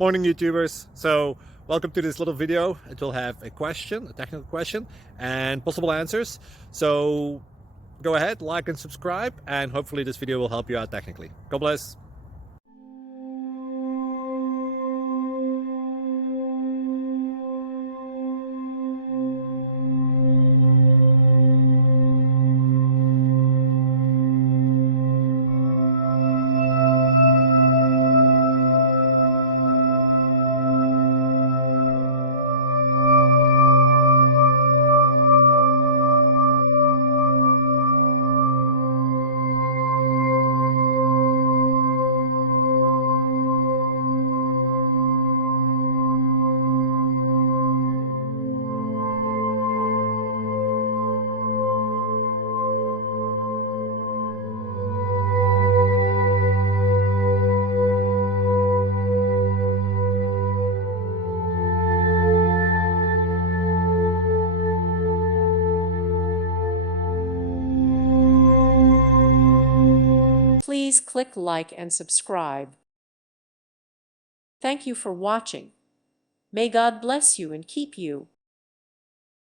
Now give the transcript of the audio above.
Morning, YouTubers. So welcome to this little video. It will have a question, a technical question, and possible answers. So go ahead, like and subscribe, and hopefully this video will help you out technically. God bless. Please click like and subscribe. Thank you for watching. May God bless you and keep you.